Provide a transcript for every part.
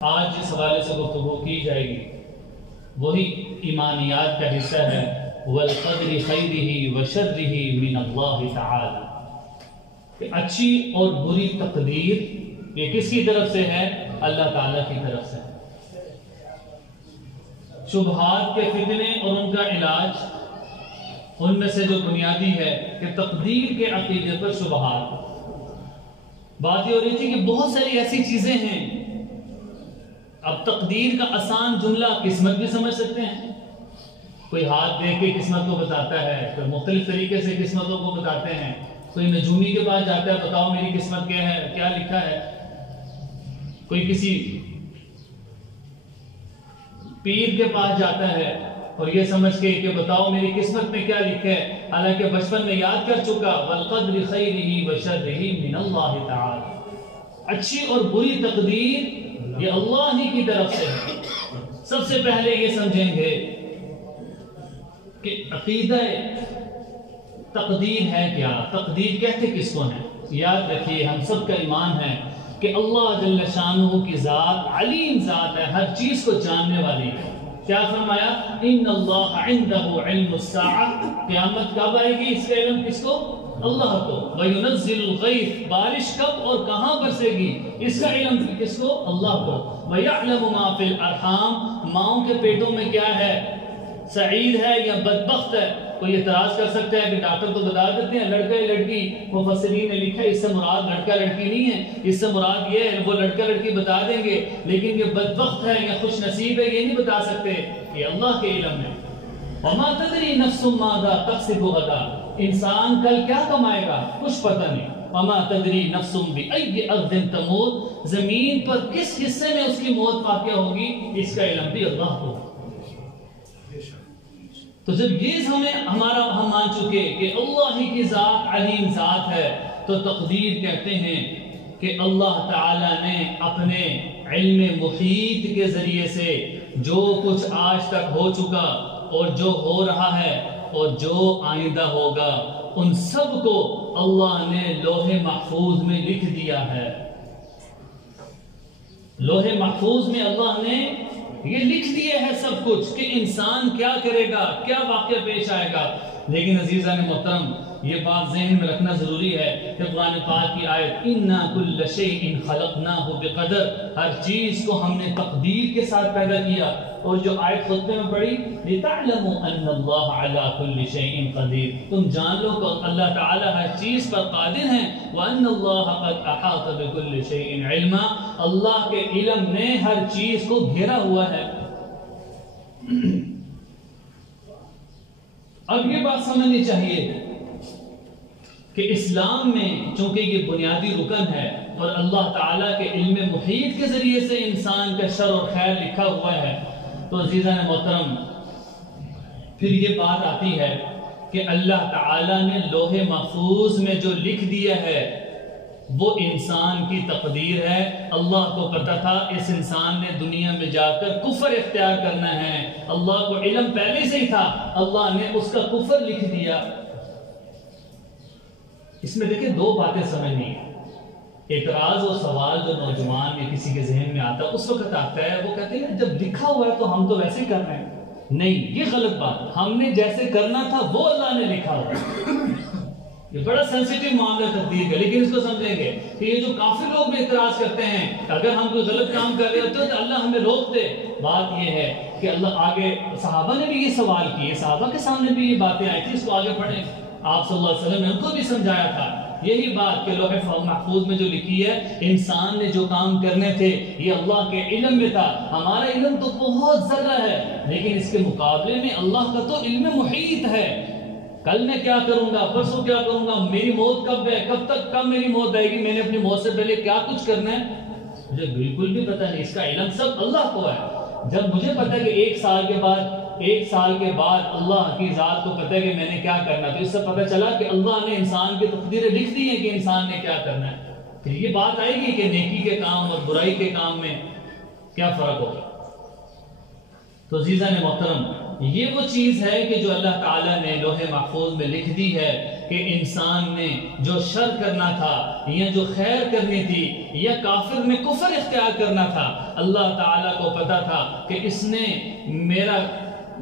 آج جس حوالے سے گفتگو کی جائے گی وہی ایمانیات کا حصہ ہے وَالْقَدْرِ خَيْرِهِ وَشَرِّهِ مِنَ اللَّهِ تَعَالَى کہ اچھی اور بری تقدیر یہ کس کی طرف سے ہے؟ اللہ تعالیٰ کی طرف سے ہے۔ شبہات کے فتنے اور ان کا علاج ان میں سے جو بنیادی ہے کہ تقدیر کے عقیدے پر شبہات بات یہ ہو رہی تھی کہ بہت ساری ایسی چیزیں ہیں۔ اب تقدیر کا آسان جملہ قسمت بھی سمجھ سکتے ہیں، کوئی ہاتھ دیکھ کے قسمت کو بتاتا ہے، کوئی مختلف طریقے سے قسمتوں کو بتاتے ہیں، کوئی نجومی کے پاس جاتا ہے بتاؤ میری قسمت کیا ہے، کیا لکھا ہے، کوئی کسی پیر کے پاس جاتا ہے اور یہ سمجھ کے کہ بتاؤ میری قسمت میں کیا لکھا ہے، حالانکہ بچپن میں یاد کر چکا وَالْقَدْرِ خَيْرِهِ وَشَرِّهِ مِنَ اللَّهِ تَعَالَى اچھی اور بری تقدیر یہ اللہ ہی کی طرف سے ہے۔ سب سے پہلے یہ سمجھیں گے کہ عقیدہ تقدیر ہے کیا، تقدیر کہتے کس کو ہیں؟ یاد رکھیے ہم سب کا ایمان ہے کہ اللہ جل شانہ کی ذات علیم ذات ہے، ہر چیز کو جاننے والی ہے۔ کیا فرمایا؟ ان اللہ عنده علم الساعہ، قیامت کب آئے گی اس کا علم کس کو؟ اللہ کو۔ وَيُنَزِّلُ الْغَيْثَ بارش کب اور کہاں برسے گی اس کا علم کس کو؟ اللہ کو۔ وَيَعْلَمُ مَا فِي الْأَرْحَامِ ماؤں کے پیٹوں میں کیا ہے، سعید ہے یا بدبخت ہے۔ کوئی اعتراض کر سکتا ہے کہ ڈاکٹر تو بتا دیتے ہیں لڑکا یا لڑکی، مفسرین نے لکھا ہے اس سے مراد لڑکا لڑکی نہیں ہے، اس سے مراد یہ ہے وہ لڑکا لڑکی بتا دیں گے، لیکن یہ بدبخت ہے یا خوش نصیب ہے یہ نہیں بتا سکتے، یہ اللہ کے علم ہے۔ وَمَا تَدْرِي نَفْسٌ مَاذَا تَكْسِبُ غَدًا انسان کل کیا کمائے گا کچھ پتہ نہیں۔ وَمَا تَدْرِي نَفْسٌ بِأَيِّ أَرْضٍ تَمُوتُ زمین پر کس حصے میں اس کی موت واقع ہوگی اس کا علم بھی اللہ کو۔ تو جب یہ ہم مان چکے کہ اللہ ہی کی ذات علیم ذات ہے تو تقدیر کہتے ہیں کہ اللہ تعالیٰ نے اپنے علم محیط کے ذریعے سے جو کچھ آج تک ہو چکا اور جو ہو رہا ہے اور جو آئندہ ہوگا ان سب کو اللہ نے لوح محفوظ میں لکھ دیا ہے۔ لوح محفوظ میں اللہ نے یہ لکھ دیے ہے سب کچھ کہ انسان کیا کرے گا، کیا واقعہ پیش آئے گا۔ لیکن عزیزان محترم یہ بات ذہن میں رکھنا ضروری ہے کہ قرآن پاک کی آیت اِنَّا كُلَّ شَيْءٍ خَلَقْنَاهُ بِقَدَرٍ ہر چیز کو ہم نے تقدیر کے ساتھ پیدا کیا، اور جو آیت خطبے میں پڑھی لِتَعْلَمُوا أَنَّ اللَّهَ عَلَى كُلِّ شَيْءٍ قَدِيرٌ تم جان لو کہ اللہ تعالیٰ ہر چیز پر قادر ہیں، وَأَنَّ اللَّهَ قَدْ أَحَاطَ بِكُلِّ شَيْءٍ عِلْمًا اللہ کے علم نے ہر چیز کو گھیرا ہوا ہے۔ اب یہ بات سمجھنی چاہیے کہ اسلام میں چونکہ یہ بنیادی رکن ہے اور اللہ تعالیٰ کے علم محیط کے ذریعے سے انسان کا شر اور خیر لکھا ہوا ہے، تو عزیزان محترم پھر یہ بات آتی ہے کہ اللہ تعالیٰ نے لوح محفوظ میں جو لکھ دیا ہے وہ انسان کی تقدیر ہے۔ اللہ کو پتہ تھا اس انسان نے دنیا میں جا کر کفر اختیار کرنا ہے، اللہ کو علم پہلے سے ہی تھا، اللہ نے اس کا کفر لکھ دیا۔ اس میں دیکھیں دو باتیں سمجھنی ہیں۔ اعتراض اور سوال جو نوجوان یا کسی کے ذہن میں آتا ہے اس وقت آتا ہے وہ کہتے ہیں جب لکھا ہوا ہے تو ہم تو ویسے کر رہے ہیں۔ نہیں، یہ غلط بات، ہم نے جیسے کرنا تھا وہ اللہ نے لکھا ہوا ہے۔ یہ بڑا سینسیٹیو معاملہ تقدیر کا، لیکن اس کو سمجھیں گے کہ یہ جو کافی لوگ بھی اعتراض کرتے ہیں کہ اگر ہم کوئی غلط کام کر رہے ہوتے تو اللہ ہمیں روک دے۔ بات یہ ہے کہ اللہ آگے صحابہ نے بھی یہ سوال کیے، صحابہ کے سامنے بھی یہ باتیں آئی تھی، اس کو آگے پڑھیں۔ آپ صلی اللہ علیہ وسلم نے ان کو بھی سمجھایا تھا یہی بات کہ لوح محفوظ میں جو لکھی ہے انسان نے جو کام کرنے تھے یہ اللہ کے علم میں تھا۔ ہمارا علم تو بہت ذرہ ہے لیکن اس کے مقابلے میں اللہ کا تو علم محیط ہے۔ کل میں کیا کروں گا، پرسوں کیا کروں گا، میری موت کب ہے، کب میری موت آئے گی، میں نے اپنی موت سے پہلے کیا کچھ کرنا ہے مجھے بالکل بھی پتہ نہیں۔ اس کا علم سب اللہ کو ہے۔ جب مجھے پتہ ہے کہ ایک سال کے بعد اللہ کی ذات کو پتہ ہے کہ میں نے کیا کرنا، تو اس سے پتہ چلا کہ اللہ نے انسان کی تقدیریں لکھ دی ہیں کہ انسان نے کیا کرنا ہے۔ پھر یہ بات آئے گی کہ نیکی کے کام اور برائی کے کام میں کیا فرق ہوگا۔ تو عزیزان محترم یہ وہ چیز ہے کہ جو اللہ تعالیٰ نے لوح محفوظ میں لکھ دی ہے کہ انسان نے جو شر کرنا تھا یا جو خیر کرنی تھی یا کافر نے کفر اختیار کرنا تھا، اللہ تعالیٰ کو پتا تھا کہ اس نے میرا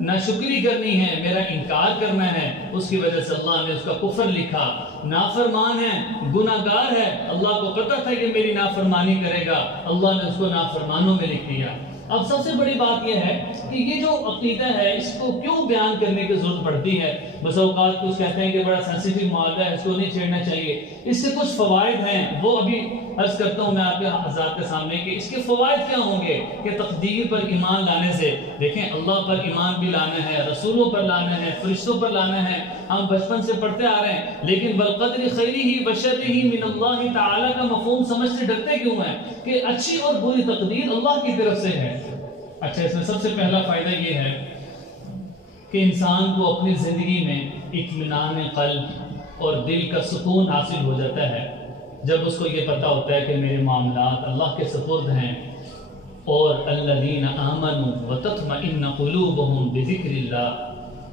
ناشکری کرنی ہے، میرا انکار کرنا ہے، اس کی وجہ سے اللہ نے اس کا کفر لکھا۔ نافرمان ہے، گناہگار ہے، اللہ کو پتا تھا کہ میری نافرمانی کرے گا، اللہ نے اس کو نافرمانوں میں لکھ دیا۔ اب سب سے بڑی بات یہ ہے کہ یہ جو عقیدہ ہے اس کو کیوں بیان کرنے کی ضرورت پڑتی ہے؟ بس اوقات کچھ کہتے ہیں کہ بڑا سینسیٹیو معاملہ ہے، اس کو نہیں چھیڑنا چاہیے۔ اس سے کچھ فوائد ہیں، وہ ابھی عرض کرتا ہوں میں آپ کے حضرات کے سامنے کہ اس کے فوائد کیا ہوں گے کہ تقدیر پر ایمان لانے سے، دیکھیں اللہ پر ایمان بھی لانا ہے، رسولوں پر لانا ہے، فرشتوں پر لانا ہے، ہم بچپن سے پڑھتے آ رہے ہیں، لیکن بالقدر خیرہ وشرہ من اللہ تعالی کا مفہوم سمجھ سے ڈرتے کیوں ہیں کہ اچھی اور بری تقدیر اللہ کی طرف سے ہے۔ اچھا، اس میں سب سے پہلا فائدہ یہ ہے کہ انسان کو اپنی زندگی میں اطمینان قلب اور دل کا سکون حاصل ہو جاتا ہے جب اس کو یہ پتہ ہوتا ہے کہ میرے معاملات اللہ کے سپرد ہیں، اور الذین آمنوا وتطمئن قلوبہم بذکر اللہ،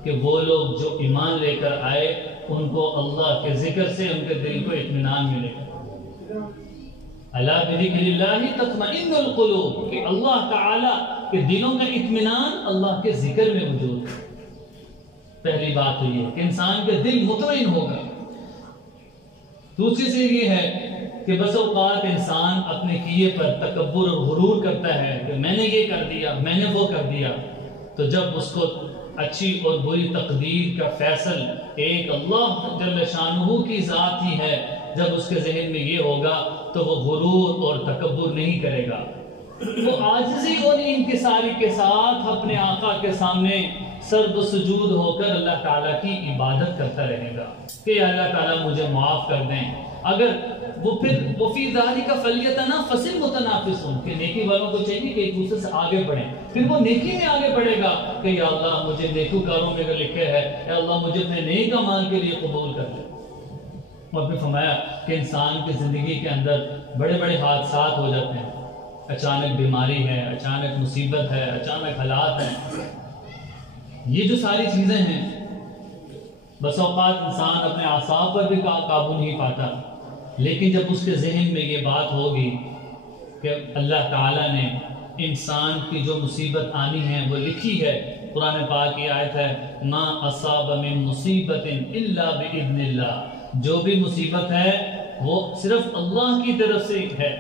کہ وہ لوگ جو ایمان لے کر آئے ان کو اللہ کے ذکر سے ان کے دل کو اطمینان ملے گا۔ الا بذکر اللہ تطمئن القلوب، کہ اللہ تعالی کے دلوں کا اطمینان اللہ کے ذکر میں موجود ہے۔ پہلی بات تو یہ کہ انسان کا دل مطمئن ہوگا۔ دوسری چیز یہ ہے کہ بس اوقات انسان اپنے کیے پر تکبر اور غرور کرتا ہے کہ میں نے یہ کر دیا، میں نے وہ کر دیا، تو جب اس کو اچھی اور بری تقدیر کا فیصل ایک اللہ جل شانہ کی ذات ہی ہے، جب اس کے ذہن میں یہ ہوگا تو وہ غرور اور تکبر نہیں کرے گا، وہ عاجزی اور انکساری کے ساتھ اپنے آقا کے سامنے سر سجود ہو کر اللہ تعالیٰ کی عبادت کرتا رہے گا کہ اللہ تعالیٰ مجھے معاف کر دیں۔ اگر وہ پھر وفی ذالک فلیتنافس المتنافسون، کہ نیکی والوں کو چاہیے کہ ایک دوسرے سے آگے بڑھیں، پھر وہ نیکی میں آگے بڑھے گا کہ یا اللہ مجھے نیکوکاروں میں اگر لکھے ہے، یا اللہ مجھے اپنے نیک اعمال کے لیے قبول کر لے۔ اور پھر فرمایا کہ انسان کی زندگی کے اندر بڑے بڑے حادثات ہو جاتے ہیں، اچانک بیماری ہے، اچانک مصیبت ہے، اچانک حالات ہیں، یہ جو ساری چیزیں ہیں بس اوقات انسان اپنے اعصاب پر بھی قابو نہیں پاتا، لیکن جب اس کے ذہن میں یہ بات ہوگی کہ اللہ تعالیٰ نے انسان کی جو مصیبت آنی ہے وہ لکھی ہے، قرآن پاک کی آیت ہے ما اصاب من مصیبت الا باذن اللہ، جو بھی مصیبت ہے وہ صرف اللہ کی طرف سے ہے۔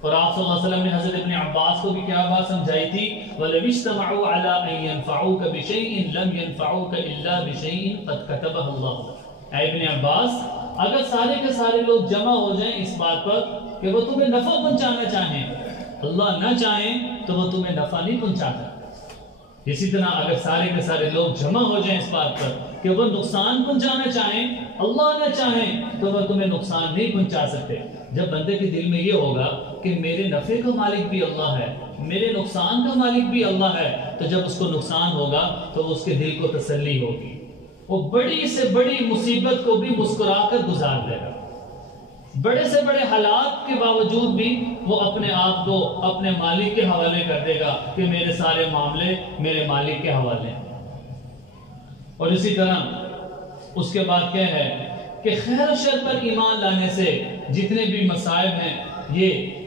اور آپ صلی اللہ علیہ وسلم نے حضرت ابن عباس کو بھی کیا بات سمجھائی تھی وَلَوِ اجْتَمَعُوا عَلَىٰ أَن يَنْفَعُوكَ بِشَيْءٍ لَمْ يَنْفَعُوكَ إِلَّا بِشَيْءٍ قَدْ كَتَبَهُ اللَّهُ۔ اے ابن عباس، اگر سارے کے سارے لوگ جمع ہو جائیں اس بات پر کہ وہ تمہیں نفع پہنچانا چاہیں، اللہ نہ چاہیں تو وہ تمہیں نفع نہیں پہنچاتا، اسی طرح اگر سارے کے سارے لوگ جمع ہو جائیں اس بات پر کہ وہ نقصان پہنچانا چاہیں، اللہ نہ چاہیں تو وہ تمہیں نقصان نہیں پہنچا سکتے۔ جب بندے کے دل میں یہ ہوگا کہ میرے نفع کا مالک بھی اللہ ہے، میرے نقصان کا مالک بھی اللہ ہے، تو جب اس کو نقصان ہوگا تو اس کے دل کو تسلی ہوگی، وہ بڑی سے بڑی مصیبت کو بھی مسکرا کر گزار دے گا، بڑے سے بڑے حالات کے باوجود بھی وہ اپنے آپ کو اپنے مالک کے حوالے کر دے گا کہ میرے سارے معاملے میرے مالک کے حوالے ہیں۔ اور اسی طرح اس کے بعد کیا ہے کہ خیر و شر پر ایمان لانے سے جتنے بھی مصائب ہیں یہ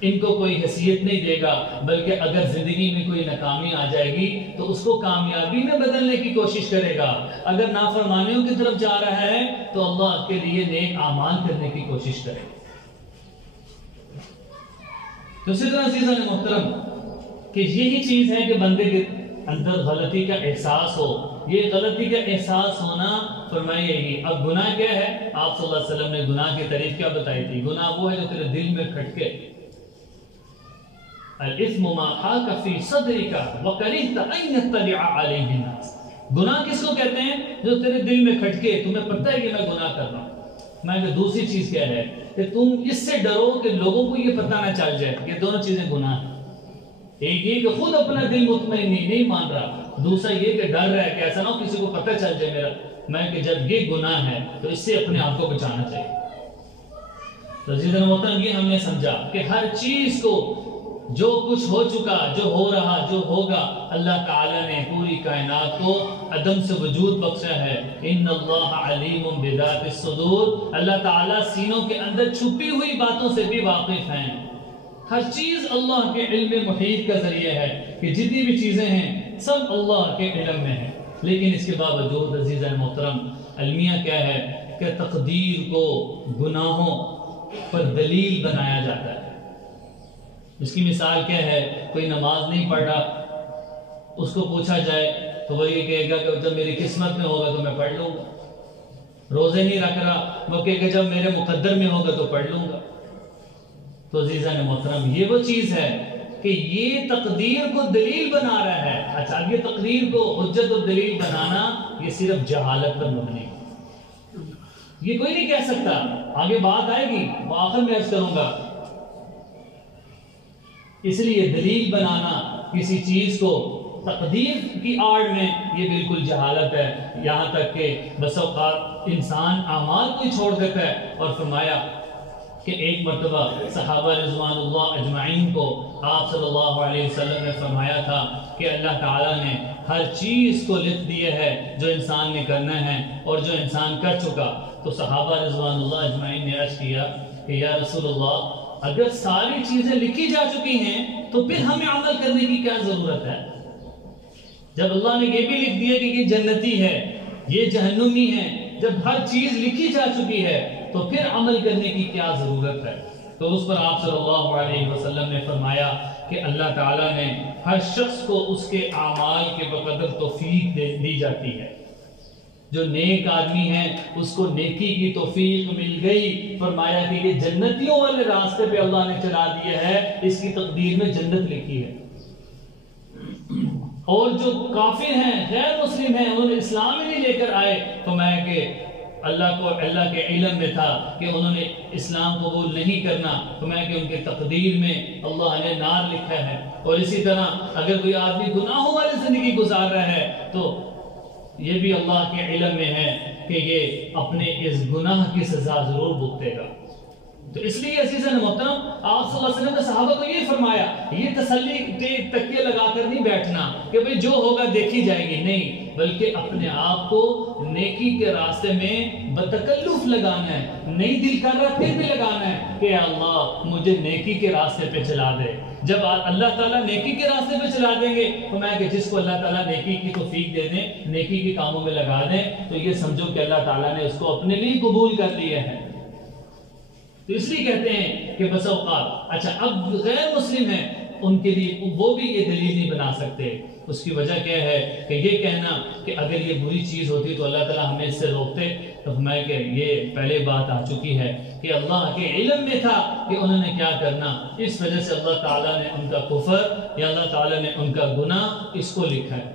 ان کو کوئی حیثیت نہیں دے گا، بلکہ اگر زندگی میں کوئی ناکامی آ جائے گی تو اس کو کامیابی میں بدلنے کی کوشش کرے گا، اگر نافرمانیوں کی طرف جا رہا ہے تو اللہ کے لیے نیک اعمال کرنے کی کوشش کرے گا۔ تو اسی طرح عزیزان محترم کہ یہی چیز ہے کہ بندے کے اندر غلطی کا احساس ہو، یہ غلطی کا احساس ہونا فرمائیے گی۔ اب گناہ کیا ہے؟ آپ صلی اللہ علیہ وسلم نے گناہ کی تعریف کیا بتائی تھی؟ گناہ وہ ہے جو تیرے دل میں کھٹکے، الاثم ما حاک فی صدرک وکرہت ان یطلع علیہ الناس۔ گناہ کس کو کہتے ہیں؟ جو تیرے دل میں کھٹکے، تمہیں پتہ ہے کہ میں گناہ کر رہا ہوں۔ میں کہ دوسری چیز کیا ہے کہ تم اس سے ڈرو کہ لوگوں کو یہ پتہ نہ چل جائے، یہ دونوں چیزیں گناہ ہیں۔ ایک یہ کہ خود اپنا دل مطمئن نہیں مان رہا، دوسرا یہ کہ ڈر رہا ہے کہ ایسا نہ ہو کسی کو پتہ چل جائے میرا، میں کہ جب یہ گناہ ہے تو اس سے اپنے آپ کو بچانا چاہیے۔ تو عزیزان محترم یہ ہم نے سمجھا کہ ہر چیز کو جو کچھ ہو چکا، جو ہو رہا، جو ہوگا، اللہ تعالیٰ نے پوری کائنات کو عدم سے وجود بخشا ہے۔ ان اللہ علیم بذات الصدور، اللہ تعالیٰ سینوں کے اندر چھپی ہوئی باتوں سے بھی واقف ہیں۔ ہر چیز اللہ کے علم محیط کا ذریعہ ہے کہ جتنی بھی چیزیں ہیں سب اللہ کے علم میں ہیں۔ لیکن اس کے باوجود عزیزان محترم، المیہ کیا ہے کہ تقدیر کو گناہوں پر دلیل بنایا جاتا ہے۔ اس کی مثال کیا ہے؟ کوئی نماز نہیں پڑھ رہا، اس کو پوچھا جائے تو وہ یہ کہے گا کہ جب میری قسمت میں ہوگا تو میں پڑھ لوں گا۔ روزے نہیں رکھ رہا، وہ کہے گا جب میرے مقدر میں ہوگا تو پڑھ لوں گا۔ تو عزیزان محترم، یہ وہ چیز ہے کہ یہ تقدیر کو دلیل بنا رہا ہے۔ اچھا، یہ تقدیر کو حجت اور دلیل بنانا یہ صرف جہالت پر مبنی ہے۔ یہ کوئی نہیں کہہ سکتا، آگے بات آئے گی، وہ آخر میں عرض کروں گا۔ اس لیے دلیل بنانا کسی چیز کو تقدیر کی آڑ میں یہ بالکل جہالت ہے، یہاں تک کہ بس اوقات انسان اعمال کو ہی چھوڑ دیتا ہے۔ اور فرمایا کہ ایک مرتبہ صحابہ رضوان اللہ اجمعین کو آپ صلی اللہ علیہ وسلم نے فرمایا تھا کہ اللہ تعالیٰ نے ہر چیز کو لکھ دیا ہے جو انسان نے کرنا ہے اور جو انسان کر چکا۔ تو صحابہ رضوان اللہ اجمعین نے عرض کیا کہ یا رسول اللہ، اگر ساری چیزیں لکھی جا چکی ہیں تو پھر ہمیں عمل کرنے کی کیا ضرورت ہے؟ جب اللہ نے یہ بھی لکھ دیا کہ یہ جنتی ہے، یہ جہنمی ہے، جب ہر چیز لکھی جا چکی ہے تو پھر عمل کرنے کی کیا ضرورت ہے؟ تو اس پر آپ صلی اللہ علیہ وسلم نے فرمایا کہ اللہ تعالیٰ نے ہر شخص کو اس کے اعمال کے بقدر توفیق دی جاتی ہے۔ جو نیک آدمی ہے اس کو نیکی کی توفیق مل گئی، فرمایا کہ یہ جنتیوں والے راستے پہ اللہ نے چلا دیا ہے، اس کی تقدیر میں جنت لکھی ہے۔ اور جو کافر ہیں، غیر مسلم ہیں، انہوں نے اسلام ہی نہیں لے کر آئے، فرمایا کہ اللہ کے علم میں تھا کہ انہوں نے اسلام قبول نہیں کرنا، فرمایا کہ ان کے تقدیر میں اللہ نے نار لکھا ہے۔ اور اسی طرح اگر کوئی آدمی گناہوں والی زندگی گزار رہا ہے تو یہ بھی اللہ کے علم میں ہے کہ یہ اپنے اس گناہ کی سزا ضرور بھگتے گا۔ تو اس لیے عزیزان محترم، آپ صلی اللہ علیہ وسلم نے صحابہ کو یہ فرمایا، یہ تسلی تکیے لگا کر نہیں بیٹھنا کہ بھئی جو ہوگا دیکھی جائے گی، نہیں، بلکہ اپنے آپ کو نیکی کے راستے میں بتکلف لگانا ہے، نہیں دل کر رہا پھر بھی لگانا ہے کہ اللہ مجھے نیکی کے راستے پہ چلا دے۔ جب اللہ تعالیٰ نیکی کے راستے پہ چلا دیں گے تو میں کہ جس کو اللہ تعالیٰ نیکی کی توفیق دے دیں، نیکی کے کاموں میں لگا دیں، تو یہ سمجھو کہ اللہ تعالیٰ نے اس کو اپنے لیے قبول کر لیا ہے۔ تو اس لیے کہتے ہیں کہ بس اوقات، اچھا اب غیر مسلم ہیں، ان کے لیے وہ بھی یہ دلیل نہیں بنا سکتے۔ اس کی وجہ کیا ہے کہ یہ کہنا کہ اگر یہ بری چیز ہوتی تو اللہ تعالیٰ ہمیں اس سے روکتے، تو میں کہ یہ پہلے بات آ چکی ہے کہ اللہ کے علم میں تھا کہ انہوں نے کیا کرنا، اس وجہ سے اللہ تعالیٰ نے ان کا کفر یا اللہ تعالیٰ نے ان کا گناہ اس کو لکھا ہے۔